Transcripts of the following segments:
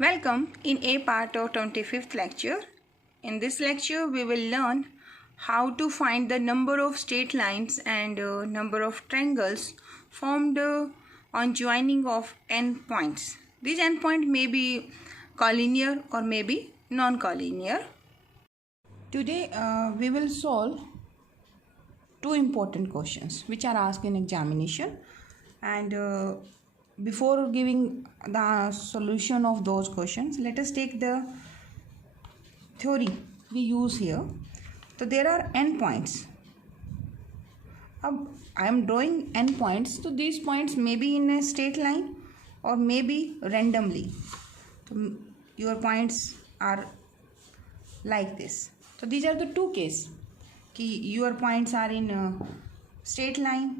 Welcome in A part of 25th lecture. In this lecture we will learn how to find the number of straight lines and number of triangles formed on joining of n points. These n points may be collinear or may be non-collinear. Today we will solve two important questions which are asked in examination, and before giving the solution of those questions, let us take the theory we use here. So there are n points. I am drawing n points, so these points may be in a straight line or may be randomly. So your points are like this. So these are the two cases कि your points are in straight line,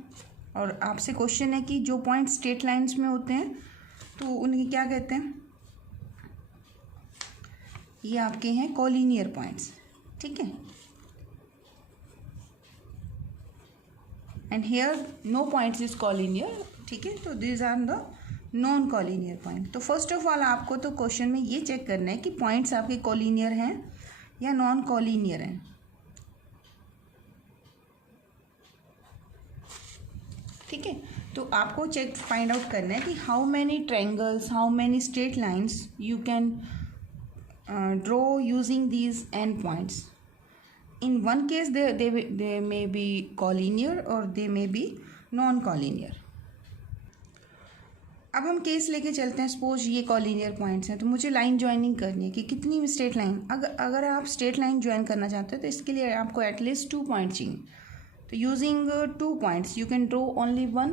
और आपसे question है कि जो point straight lines में होते हैं तो उनके क्या कहते हैं, ये आपके हैं कोलिनियर पॉइंट्स. ठीक है, and here no points is collinear. ठीक है, तो this are the non collinear point. तो फर्स्ट ऑफ ऑल आपको तो क्वेश्चन में ये चेक करना है कि पॉइंट्स आपके कोलिनियर हैं या नॉन कोलिनियर हैं. ठीक है, तो आपको चेक फाइंड आउट करना है कि how many triangles, how many straight lines you can draw using these n points. In one case they may be collinear और they may be non collinear. अब हम केस लेके चलते हैं. सपोज ये कोलिनियर पॉइंट्स हैं, तो मुझे लाइन ज्वाइनिंग करनी है कि कितनी स्ट्रेट लाइन. अगर आप स्ट्रेट लाइन ज्वाइन करना चाहते हो तो इसके लिए आपको एटलीस्ट 2 पॉइंट चाहिए. So using 2 points you can draw only one.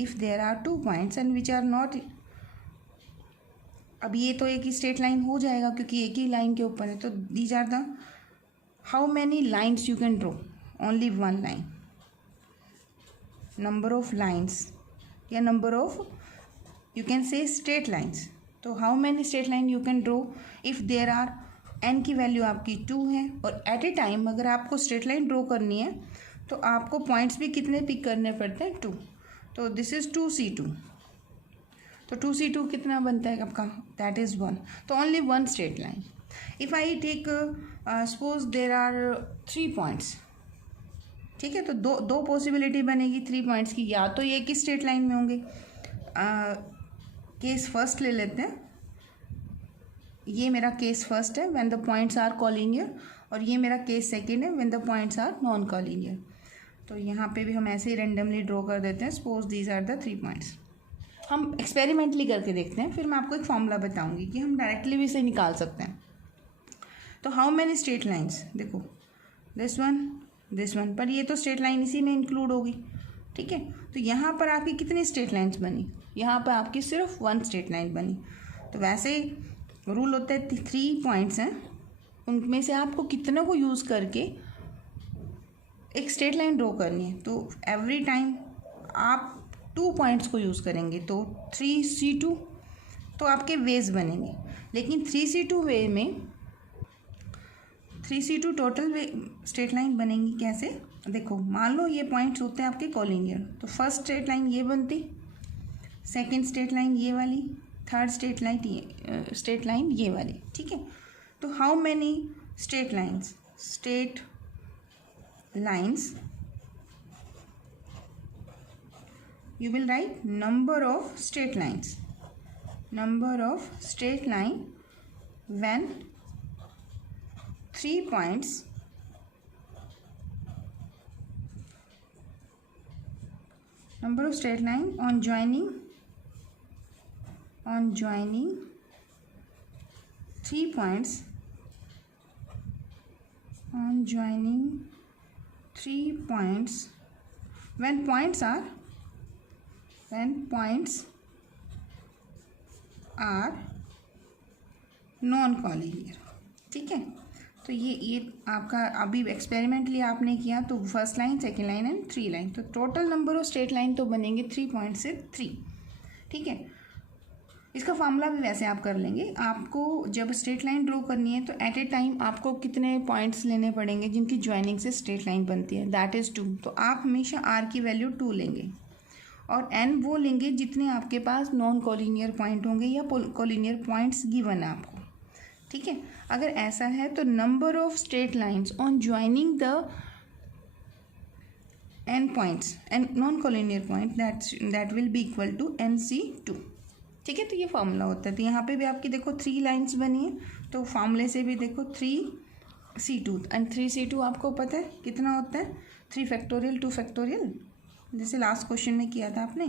If there are 2 points and which are not, अब ये तो एक ही स्ट्रेट लाइन हो जाएगा क्योंकि एक ही लाइन के ऊपर है. तो these are the how many lines you can draw. Only one line. Number of lines या number of you can say straight lines. तो how many straight line you can draw if there are n की value आपकी 2 है, और eight a time अगर आपको straight line draw करनी है तो आपको पॉइंट्स भी कितने पिक करने पड़ते हैं, 2. तो दिस इज़ 2c2. तो 2c2 कितना बनता है आपका, दैट इज़ 1. तो only one straight line. If I take suppose there are 3 points. ठीक है, तो दो पॉसिबिलिटी बनेगी 3 पॉइंट्स की. या तो ये एक स्ट्रेट लाइन में होंगे. केस फर्स्ट ले लेते हैं. ये मेरा केस फर्स्ट है when the points are collinear, और ये मेरा केस सेकंड है when the points are non collinear. तो यहाँ पे भी हम ऐसे ही रेंडमली ड्रॉ कर देते हैं. Suppose these are the 3 points. हम एक्सपेरिमेंटली करके देखते हैं, फिर मैं आपको एक फॉर्मूला बताऊंगी कि हम डायरेक्टली भी इसे निकाल सकते हैं. तो हाउ मैनी स्ट्रेट लाइन्स, देखो दिस वन, पर ये तो स्ट्रेट लाइन इसी में इंक्लूड होगी. ठीक है, तो यहाँ पर आपकी कितनी स्ट्रेट लाइन्स बनी, यहाँ पर आपकी सिर्फ 1 स्ट्रेट लाइन बनी. तो वैसे रूल होता है 3 पॉइंट्स हैं, उनमें से आपको कितने को यूज़ करके एक स्ट्रेट लाइन ड्रॉ करनी है. तो एवरी टाइम आप 2 पॉइंट्स को यूज़ करेंगे. तो 3c2 तो आपके वेज बनेंगे, लेकिन 3c2 वे में 3c2 टोटल वे स्ट्रेट लाइन बनेंगी. कैसे, देखो मान लो ये पॉइंट्स होते हैं आपके कोलिनियर. तो फर्स्ट स्ट्रेट लाइन ये बनती, सेकेंड स्ट्रेट लाइन ये वाली, थर्ड स्ट्रेट लाइन ये वाली. ठीक है, तो how many straight lines you will write number of straight lines when 3 points number of straight line on joining 3 points when points are non collinear. ठीक है, तो ये आपका अभी एक्सपेरिमेंटली आपने किया. तो first line, second line and 3 line. तो total number of straight line तो बनेंगे 3 पॉइंट से 3. ठीक है, इसका फार्मूला भी वैसे आप कर लेंगे. आपको जब स्ट्रेट लाइन ड्रॉ करनी है तो एट ए टाइम आपको कितने पॉइंट्स लेने पड़ेंगे जिनकी ज्वाइनिंग से स्ट्रेट लाइन बनती है, दैट इज़ 2. तो आप हमेशा आर की वैल्यू 2 लेंगे. और n वो लेंगे जितने आपके पास नॉन कॉलिनियर पॉइंट होंगे या कॉलिनियर पॉइंट्स गिवन है आपको, ठीक है। अगर ऐसा है तो number of straight lines on joining the n points and non-collinear point that will be equal to NC2, ठीक है। तो ये फार्मूला होता है। तो यहाँ पे भी आपकी देखो 3 लाइंस बनी है, तो फार्मूले से भी देखो 3C2 एंड 3C2 आपको पता है कितना होता है, 3 फैक्टोरियल 2 फैक्टोरियल, जैसे लास्ट क्वेश्चन में किया था आपने,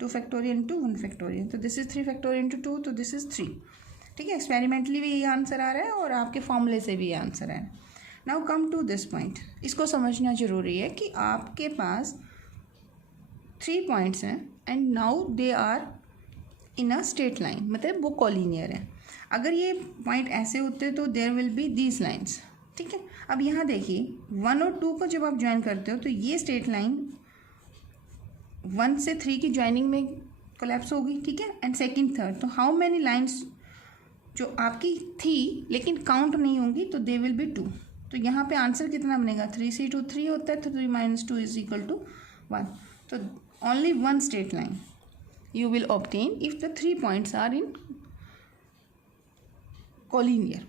2 फैक्टोरियल इंटू 1 फैक्टोरियल। तो दिस इज 3 फैक्टोरियल इंटू 2, तो दिस इज 3, ठीक है। एक्सपेरिमेंटली भी ये आंसर आ रहा है और आपके फार्मूले से भी ये आंसर है। Now come to this point, इसको समझना जरूरी है कि आपके पास 3 पॉइंट्स हैं and now they are in a straight line, मतलब वो कॉलिनियर है। अगर ये पॉइंट ऐसे होते तो there will be these lines, ठीक है। अब यहाँ देखिए 1 और 2 को जब आप ज्वाइन करते हो तो ये स्ट्रेट लाइन 1 से 3 की ज्वाइनिंग में कोलैप्स होगी, ठीक है, एंड सेकंड थर्ड। तो हाउ मैनी लाइन्स जो आपकी थी लेकिन काउंट नहीं होंगी, तो दे विल बी 2। तो यहाँ पे आंसर कितना बनेगा, 3C2 3 होता है, तो 3 - 2 इज इक्वल टू 1। तो only 1 straight line you will obtain if the 3 points are in collinear,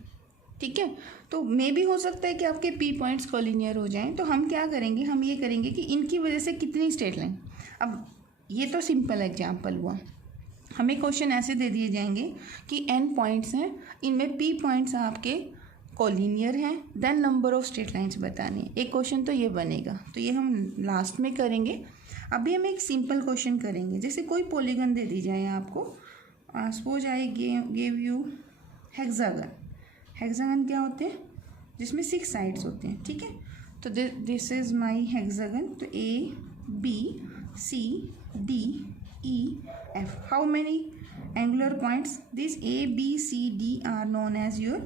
ठीक है। तो मे भी हो सकता है कि आपके P पॉइंट्स कॉलिनियर हो जाएं, तो हम क्या करेंगे, हम ये करेंगे कि इनकी वजह से कितनी स्ट्रेट लाइन। अब ये तो सिंपल एग्जांपल हुआ, हमें क्वेश्चन ऐसे दे दिए जाएंगे कि n पॉइंट्स हैं, इनमें P पॉइंट्स आपके कॉलिनियर हैं, then number of straight lines बतानी। एक क्वेश्चन तो ये बनेगा, तो ये हम लास्ट में करेंगे। अभी हम एक सिंपल क्वेश्चन करेंगे, जैसे कोई पॉलीगन दे दी जाए आपको, suppose I gave you hexagon. Hexagon क्या होते हैं, जिसमें 6 साइड्स होते हैं, ठीक है। तो दिस इज माय हेक्सागन। तो ABCDEF, how many angular points, this ABCD are known as your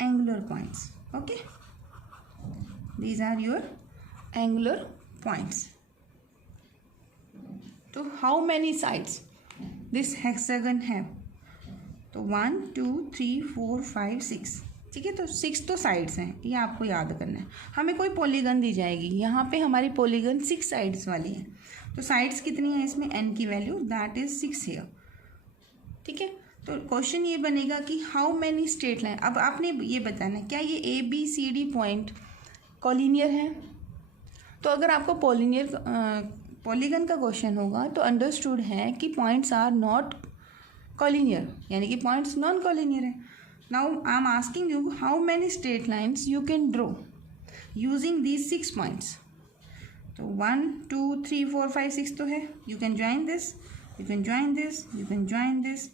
angular points, okay, these are your angular points. तो how many sides this hexagon है, तो 1 2 3 4 5 6, ठीक है। तो 6 तो साइड्स हैं, ये आपको याद करना है। हमें कोई पॉलीगन दी जाएगी, यहाँ पे हमारी पॉलीगन 6 साइड्स वाली है, तो साइड्स कितनी है इसमें, n की वैल्यू दैट इज 6 हियर, ठीक है। तो क्वेश्चन ये बनेगा कि हाउ मैनी स्ट्रेट लाइन। अब आपने ये बताना है क्या ये ABCD पॉइंट कॉलिनियर है। तो अगर आपको पॉलीगन का क्वेश्चन होगा तो अंडरस्टूड है कि पॉइंट्स आर नॉट कॉलिनियर, यानी कि पॉइंट्स नॉन कॉलिनियर है। Now I am asking you how many straight lines you can draw using these 6 points. तो 1 2 3 4 5 6 तो है, you can join this, you can join this, you can join this.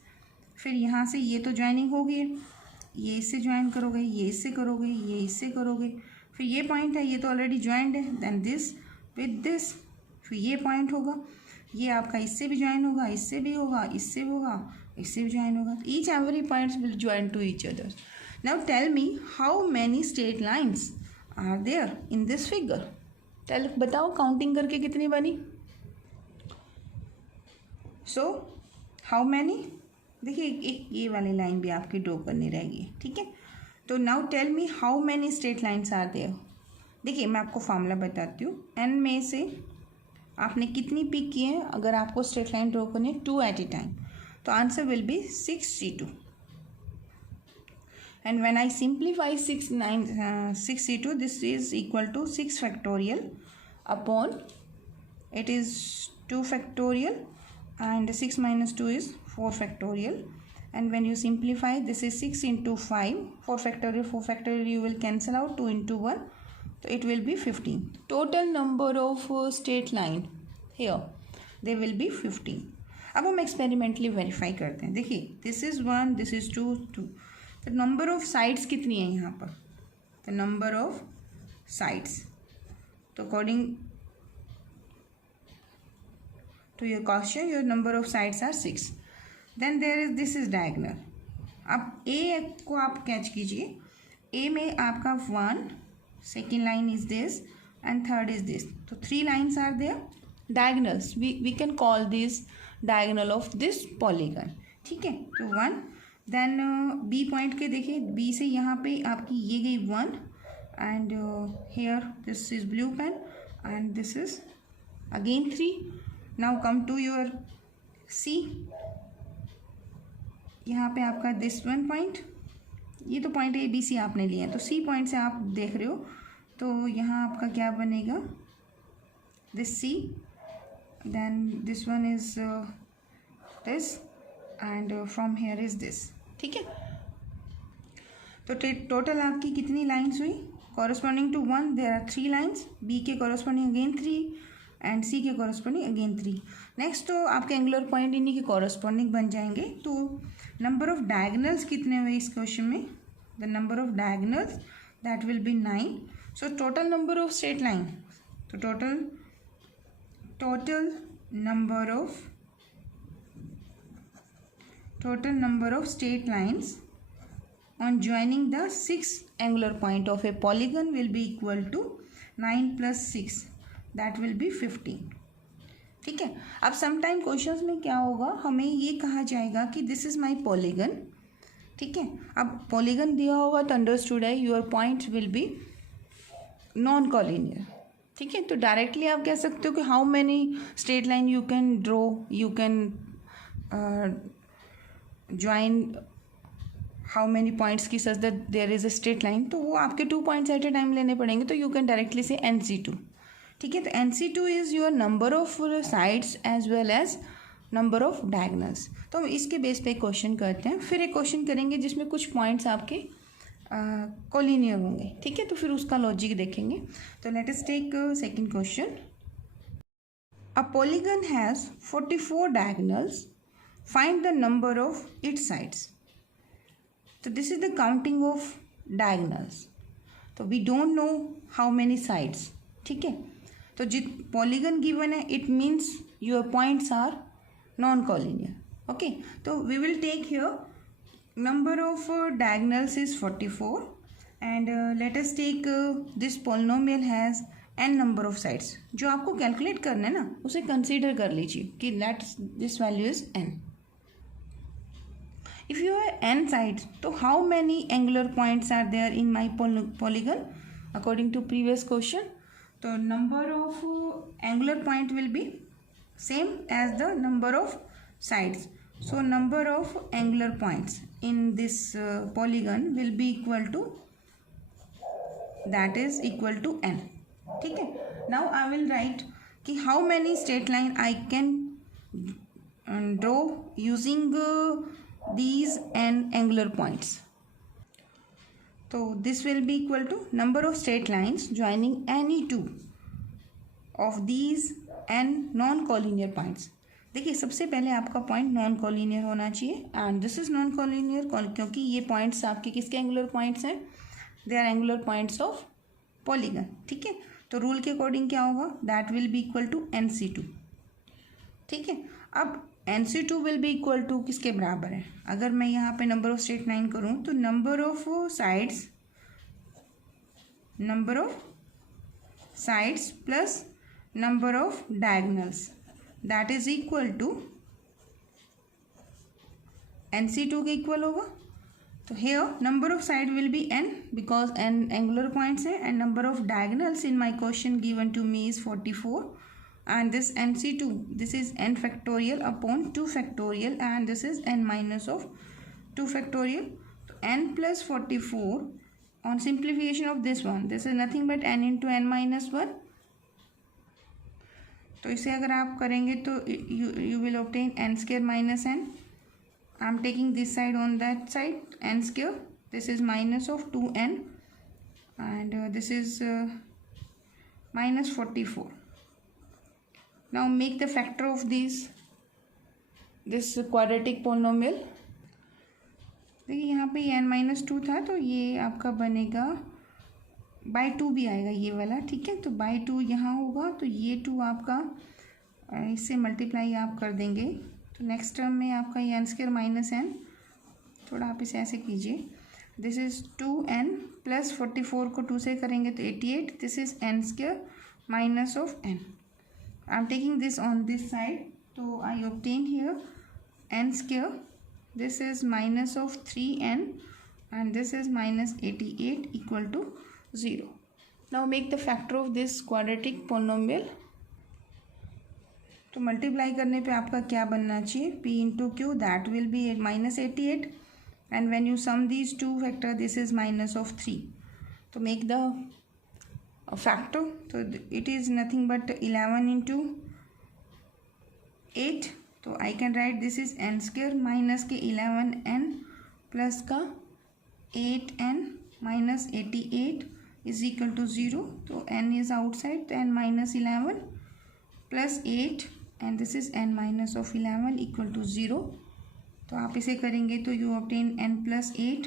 फिर यहाँ से ये तो ज्वाइनिंग हो गई है, ये इससे ज्वाइन करोगे, ये इससे करोगे, ये इससे करोगे। फिर ये पॉइंट है, ये तो ऑलरेडी ज्वाइंड है, देन दिस विद दिस, फिर ये पॉइंट होगा, ये आपका इससे भी ज्वाइन होगा, इससे भी होगा, इससे भी होगा, इससे भी ज्वाइन होगा। Each every points will join to each other. Now tell me how many straight lines are there in this figure. बताओ काउंटिंग करके कितनी बनी। सो हाउ मैनी, देखिए एक ये वाली लाइन भी आपकी ड्रॉ करनी रहेगी, ठीक है। तो now tell me how many straight lines are there. देखिए मैं आपको फॉर्मूला बताती हूँ, n में से आपने कितनी पिक की है, अगर आपको स्ट्रेट लाइन ड्रॉ करनी है 2 एट ए टाइम, तो answer will be 6C2। And when I simplify 6C2, this is equal to 6 factorial upon it is 2 factorial and 6 - 2 is 4 factorial, and when you simplify this is 6 into 5, 4 factorial you will cancel out, 2 into 1, so it will be 15. Total number of straight line here they will be 15. अब हम experimentally verify करते हैं। देखिए this is 1, this is 2 2, तो number of sides कितनी है यहाँ पर, द नंबर ऑफ साइड्स, तो according to your question your number of sides are 6. then there is this is diagonal. अब A को आप कैच कीजिए, A में आपका 1, second line is this and third is this, तो 3 lines are there diagonals. we can call this diagonal of this polygon, ठीक है। तो 1, then B पॉइंट के देखिए, B से यहाँ पे आपकी ये गई 1 and here this is blue pen and this is again 3 now come to your C, यहाँ पे आपका दिस वन पॉइंट, ये तो पॉइंट ए बी सी आपने लिए हैं, तो सी पॉइंट से आप देख रहे हो, तो यहाँ आपका क्या बनेगा, this C, then this one is this, and from here is this. ठीक है, तो टोटल आपकी कितनी लाइन्स हुई, corresponding to one there are 3 lines, B के कॉरस्पॉन्डिंग अगेन 3 एंड सी के कॉरस्पॉन्डिंग अगेन 3। नेक्स्ट तो आपके एंगुलर पॉइंट इन्हीं के कॉरस्पॉन्डिंग बन जाएंगे। तो नंबर ऑफ डायगनल्स कितने हुए इस क्वेश्चन में, the number of diagonals that will B 9। So total number of straight line, तो total number of straight lines on joining the 6 angular point of a polygon will be equal to 9 plus 6, that will be 15। ठीक है, अब sometime questions में क्या होगा, हमें ये कहा जाएगा कि दिस इज माय पॉलीगन। ठीक है, अब पॉलीगन दिया होगा तो अंडरस्टूड है your points will be non collinear. ठीक है, तो डायरेक्टली आप कह सकते हो कि how many straight line you can draw, you can join how many points की such that there is a straight line, तो वो आपके 2 पॉइंट्स एट ए टाइम लेने पड़ेंगे, तो यू कैन डायरेक्टली से NC2। ठीक है, तो NC2 is your number of sides as well as number of diagonals. तो हम इसके बेस पे क्वेश्चन करते हैं, फिर एक क्वेश्चन करेंगे जिसमें कुछ पॉइंट्स आपके कोलिनियर होंगे। ठीक है, तो फिर उसका लॉजिक देखेंगे। तो let us take second question. A polygon has 44 diagonals, find the number of its sides. तो this is the counting of diagonals, तो we don't know how many sides. ठीक है, तो जित पॉलीगन गिवन है it means your points are non collinear. Okay, तो we will take here number of diagonals is 44 and let us take this polynomial has n number of sides। जो आपको calculate करना है ना उसे कंसीडर कर लीजिए कि let this value is n। If you have n sides, तो how many angular points are there in my polygon according to previous question. तो number of angular point will be same as the number of sides. So number of angular points in this polygon will be equal to, that is equal to n। ठीक है, now I will write कि how many straight line I can draw using these n angular points। तो this will be equal to number of straight lines joining any two of these n non-collinear points। देखिए, सबसे पहले आपका point non collinear होना चाहिए and this is non collinear क्योंकि ये points आपके किसके एंगुलर पॉइंट्स हैं, they are angular points of polygon. ठीक है, तो रूल के अकॉर्डिंग क्या होगा, that will be equal to NC2। ठीक है, अब NC2 will be equal to किसके बराबर है, अगर मैं यहाँ पे नंबर ऑफ स्ट्रेट लाइन करूँ तो number of sides plus number of diagonals, that is equal to NC2 के इक्वल होगा। तो here number of side will be n because n angular points है and number of diagonals in my question given to me is 44 and this NC2 this is n factorial upon 2 factorial and this is n minus of 2 factorial। तो n plus 44 on simplification of this one, this is nothing but n into n minus 1। तो इसे अगर आप करेंगे तो you will obtain n square minus n। I am taking this side on that side n square, this is minus of 2n and this is minus 44। Now make the factor of this quadratic polynomial. देखिए यहाँ पे n minus 2 था तो ये आपका बनेगा by 2 भी आएगा ये वाला। ठीक है, तो बाई 2 यहाँ होगा तो ये 2 आपका इससे मल्टीप्लाई आप कर देंगे तो नेक्स्ट टर्म में आपका ये n स्क्वायर माइनस n, थोड़ा आप इसे ऐसे कीजिए, दिस इज़ 2n प्लस 44 को 2 से करेंगे तो 88, this is n square minus of n। I am taking this on this side तो I obtain here n square, this is minus of 3n and this is minus 88 equal to 0। Now make the factor of this quadratic polynomial। तो multiply करने पे आपका क्या बनना चाहिए, p into q, that will be -88 and when you sum these two factor this is -3. तो make the factor, तो it is nothing but 11 into 8. तो I can write this is n square minus के 11n plus का 8n minus 88 is equal to 0. तो n is outside, तो n minus 11 plus 8 and this is n minus of 11 equal to 0. तो आप इसे करेंगे तो you obtain n plus 8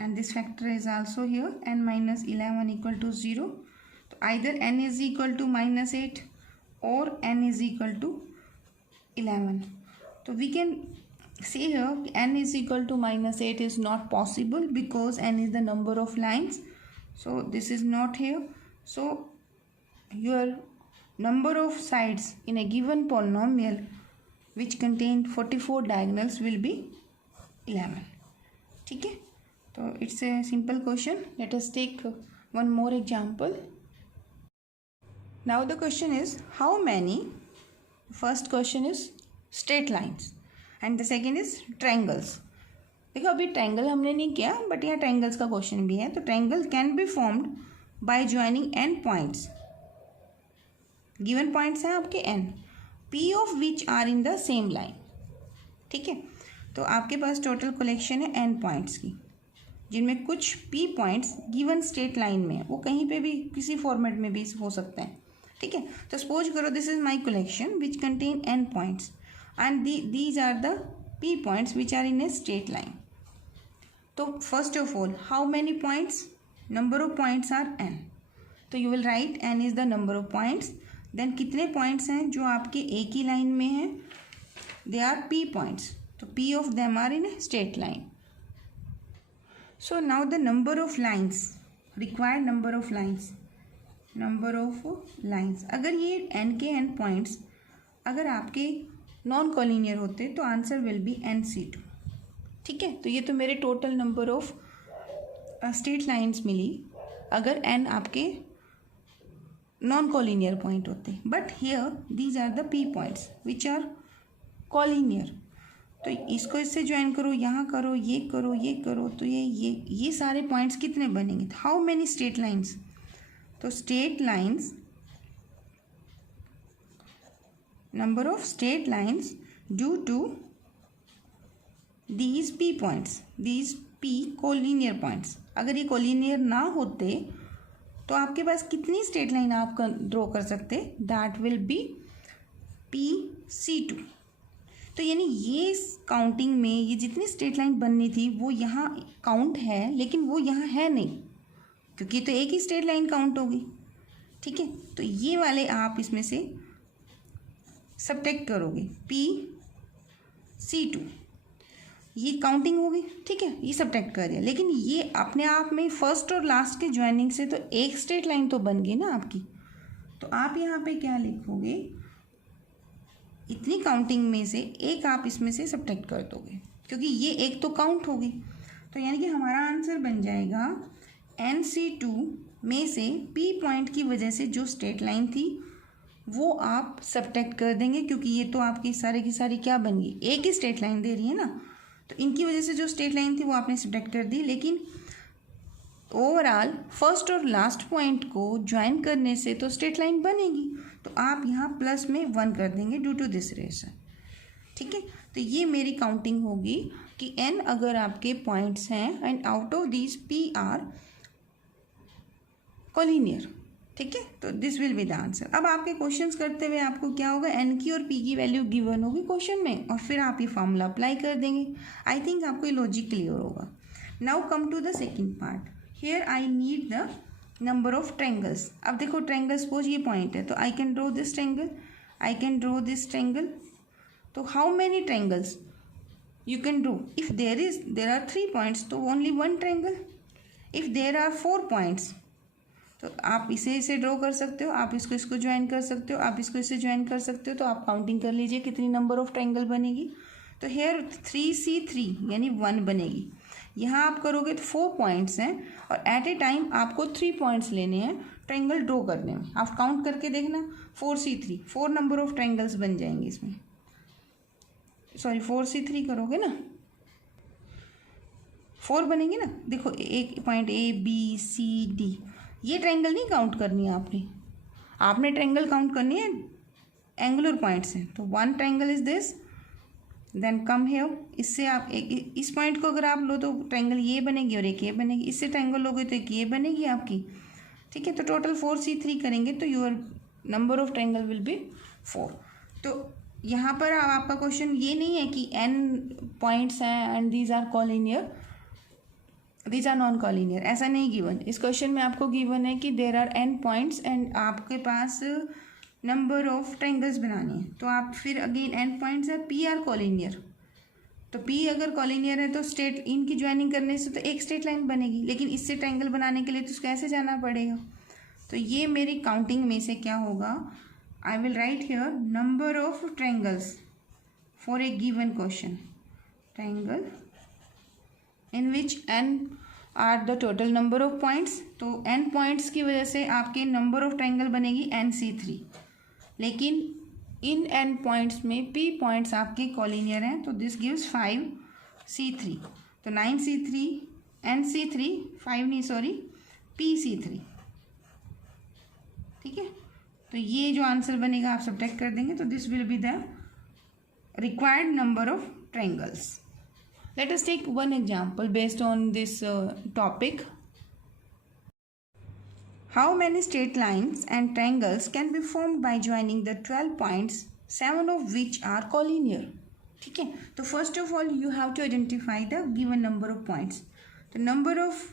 and this factor is also here n minus 11 equal to 0. तो either n is equal to -8 और n is equal to 11. तो we can see here n is equal to -8 is not possible because n is the number of lines, so this is not here. So your number of sides in a given polynomial which contain 44 diagonals will be 11. ठीक है, तो it's a simple question. Let us take one more example. Now the question is how many, first question is straight lines and the second is triangles. देखो अभी triangle हमने नहीं किया but यहाँ triangles का क्वेश्चन भी है. तो triangle can be formed by joining n points. Given points हैं आपके n, p of which are in the same line. ठीक है, तो आपके पास टोटल कलेक्शन है n पॉइंट्स की, जिनमें कुछ p points given straight line में है, वो कहीं पे भी किसी फॉर्मेट में भी हो सकते हैं. ठीक है, तो सपोज करो this is my collection which contain n points and these are the p points which are in a straight line. So first of all, how many points? Number of points are n. तो you will write n is the number of points. Then कितने points हैं जो आपके एक ही line में हैं? They are p points. तो p of them are in a straight line. So now the number of lines, required number of lines. Number of lines. अगर ये n के n points अगर आपके नॉन कॉलिनियर होते तो आंसर विल बी NC2. ठीक है, तो ये तो मेरे total number of straight lines मिली अगर n आपके नॉन कॉलिनियर पॉइंट होते. But here these are the p points which are collinear. तो इसको इससे ज्वाइन करो, यहाँ करो, ये करो, ये करो, तो ये सारे पॉइंट्स कितने बनेंगे? How many straight lines? तो straight lines, number of straight lines due to these p points, these p collinear points. अगर ये collinear ना होते तो आपके पास कितनी स्ट्रेट लाइन आप ड्रॉ कर सकते? That will B PC2. तो यानी ये काउंटिंग में ये जितनी स्ट्रेट लाइन बननी थी वो यहाँ काउंट है, लेकिन वो यहाँ है नहीं क्योंकि तो एक ही स्ट्रेट लाइन काउंट होगी. ठीक है, तो ये वाले आप इसमें से सब्ट्रैक्ट करोगे PC2, ये काउंटिंग होगी. ठीक है, ये सब्ट्रैक्ट कर दिया, लेकिन ये अपने आप में फर्स्ट और लास्ट के ज्वाइनिंग से तो एक स्ट्रेट लाइन तो बन गई ना आपकी. तो आप यहाँ पे क्या लिखोगे? इतनी काउंटिंग में से एक आप इसमें से सब्ट्रैक्ट कर दोगे क्योंकि ये एक तो काउंट होगी. तो यानी कि हमारा आंसर बन जाएगा NC2 में से p पॉइंट की वजह से जो स्ट्रेट लाइन थी वो आप सब्ट्रैक्ट कर देंगे क्योंकि ये तो आपकी सारे की सारी क्या बन गई? एक ही स्ट्रेट लाइन दे रही है ना. तो इनकी वजह से जो स्ट्रेट लाइन थी वो आपने सब्ट्रैक्ट कर दी, लेकिन ओवरऑल फर्स्ट और लास्ट पॉइंट को ज्वाइन करने से तो स्ट्रेट लाइन बनेगी. तो आप यहाँ प्लस में 1 कर देंगे ड्यू टू दिस रीजन. ठीक है, तो ये मेरी काउंटिंग होगी कि n अगर आपके पॉइंट्स हैं and out of these p are collinear. ठीक है, तो this will be the answer. अब आपके क्वेश्चंस करते हुए आपको क्या होगा? n की और p की वैल्यू गिवन होगी क्वेश्चन में और फिर आप ये फॉर्मूला अप्लाई कर देंगे. आई थिंक आपको ये लॉजिक क्लियर होगा. Now come to the second part. Here I need the number of triangles. अब देखो ट्रायंगल सपोज ये पॉइंट है तो I can draw this triangle, I can draw this triangle. तो how many triangles you can do? If there are 3 points तो only 1 triangle. If there are 4 points तो आप इसे ड्रॉ कर सकते हो, आप इसको ज्वाइन कर सकते हो, आप इसको इसे ज्वाइन कर सकते हो. तो आप काउंटिंग कर लीजिए कितनी नंबर ऑफ ट्रायंगल बनेगी. तो हेयर 3C3 यानी 1 बनेगी. यहाँ आप करोगे तो 4 पॉइंट्स हैं और एट ए टाइम आपको 3 पॉइंट्स लेने हैं ट्रायंगल ड्रॉ करने में। आप काउंट करके देखना 4C3, 4 नंबर ऑफ ट्रायंगल्स बन जाएंगे इसमें। सॉरी 4C3 करोगे ना, 4 बनेंगे ना। देखो एक पॉइंट ABCD, ये ट्रायंगल नहीं काउंट करनी है आपने ट्रायंगल काउंट करनी है एंगुलर पॉइंट्स हैं। तो 1 triangle is this, then come here, इससे आप एक इस पॉइंट को अगर आप लो तो ट्रायंगल ये बनेगी और एक ये बनेगी, इससे ट्रायंगल लोगे तो एक ये बनेगी आपकी, ठीक है। तो टोटल 4C3 करेंगे तो your number of triangle will be 4। तो यहाँ पर आपका क्वेश्चन ये नहीं है कि n पॉइंट्स हैं and these are collinear, these are non collinear, ऐसा नहीं गिवन। इस क्वेश्चन में आपको गिवन है कि there are n points and आपके पास नंबर ऑफ ट्रायंगल्स बनानी है। तो आप फिर अगेन n पॉइंट्स है, P आर कॉलिनियर, तो P अगर कॉलिनियर है तो स्ट्रेट इनकी ज्वाइनिंग करने से तो एक स्ट्रेट लाइन बनेगी, लेकिन इससे ट्रायंगल बनाने के लिए तो उसको ऐसे जाना पड़ेगा। तो ये मेरी काउंटिंग में से क्या होगा, I will write here number of triangles for a given question, triangle in which n are the total number of points. तो n पॉइंट्स की वजह से आपके नंबर ऑफ ट्रायंगल बनेगी NC3, लेकिन इन n पॉइंट्स में p पॉइंट्स आपके collinear हैं, तो दिस गिव्स 5C3। तो 9C3 NC3, 5 नहीं सॉरी PC3, ठीक है। तो ये जो आंसर बनेगा आप सब्ट्रैक्ट कर देंगे, तो this will be the required number of triangles. Let us take one example based on this topic. How many straight lines and triangles can be formed by joining the 12 points, 7 of which are collinear? ठीक है, तो first of all you have to identify the given number of points. The number of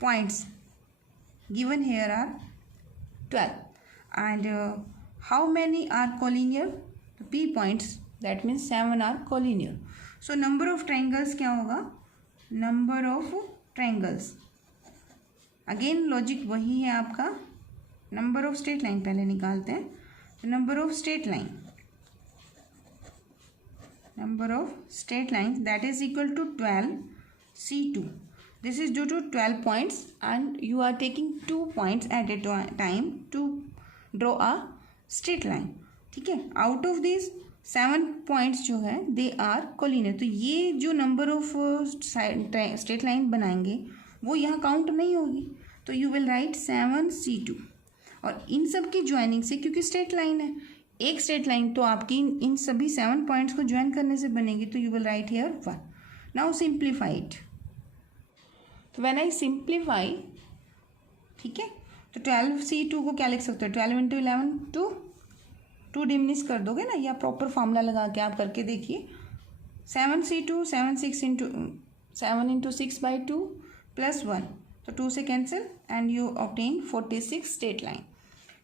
points given here are 12, and how many are collinear? The P points, that means 7 are collinear. So number of triangles क्या होगा, number of triangles, again logic वही है आपका। Number of straight line पहले निकालते हैं, तो number of straight line, number of straight line that is equal to 12C2। This is due to 12 points and you are taking 2 points at a time to draw a straight line, ठीक है। Out of this 7 points जो है they are collinear. तो ये जो number of straight line बनाएंगे वो यहाँ काउंट नहीं होगी, तो यू विल राइट 7C2। और इन सब की ज्वाइनिंग से, क्योंकि स्ट्रेट लाइन है, एक स्ट्रेट लाइन तो आपकी इन सभी 7 पॉइंट्स को ज्वाइन करने से बनेगी, तो you will write here 1। Now simplify it. तो व्हेन आई सिंप्लीफाई, ठीक है, तो 12C2 को क्या लिख सकते हो, 12 × 11 2 डिमिनिश कर दोगे ना, या प्रॉपर फार्मूला लगा के आप करके देखिए। 7C2 7 × 6/2 प्लस 1, तो 2 से cancel and you obtain 46 straight line.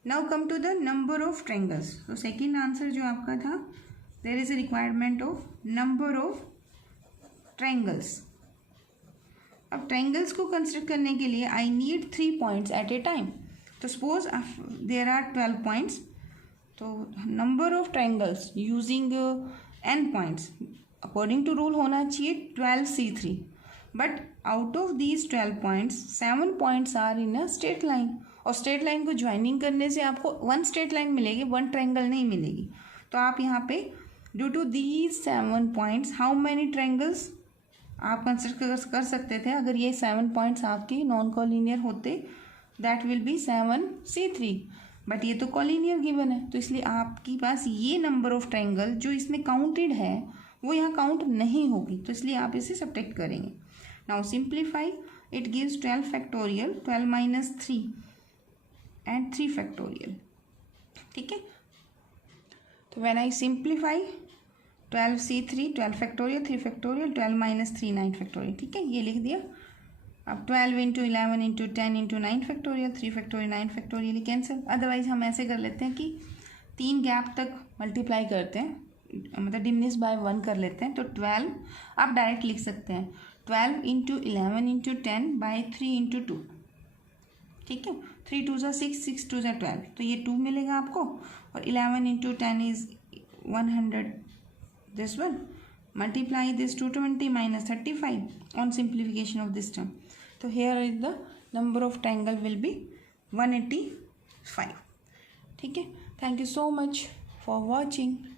Now come to the number of triangles. तो सेकेंड आंसर जो आपका था, there is a requirement of number of triangles. अब ट्रायंगल्स को कंसिडर करने के लिए I need 3 points at a time. तो सपोज देयर आर 12 पॉइंट्स, तो number of triangles using n points according to rule होना चाहिए 12C3, but out of these 12 points 7 points are in a straight line, और straight line को joining करने से आपको 1 straight line मिलेगी, 1 ट्रायंगल नहीं मिलेगी। तो आप यहाँ पे due to these 7 points how many triangles आप कंसिडर कर सकते थे अगर ये 7 पॉइंट्स आपकी नॉन कॉलिनियर होते, that will be 7C3, but ये तो कॉलिनियर गिवन है, तो इसलिए आपके पास ये नंबर ऑफ ट्रायंगल जो इसमें काउंटेड है वो यहाँ काउंट नहीं होगी, तो इसलिए आप इसे सब्ट्रैक्ट करेंगे। Now simplify, it gives 12 factorial, 12 - 3 and 3 factorial, ठीक है। तो when I simplify 12C3 12 factorial 3 factorial 12 - 3 9 factorial, ठीक है, ये लिख दिया। अब 12 × 11 × 10 × 9 factorial 3 factorial 9 factorial cancel. Otherwise हम ऐसे कर लेते हैं कि 3 गैप तक मल्टीप्लाई करते हैं, मतलब डिमिनिश बाय 1 कर लेते हैं। तो 12 आप डायरेक्ट लिख सकते हैं 12 × 11 × 10 बाय 3 × 2, ठीक है। 3 2 = 6 6 2 = 12, तो ये 2 मिलेगा आपको। और 11 × 10 is 100, this one multiply this 220 minus 35 on simplification of this term. So here is the number of triangle will be 185. ठीक है. Thank you so much for watching.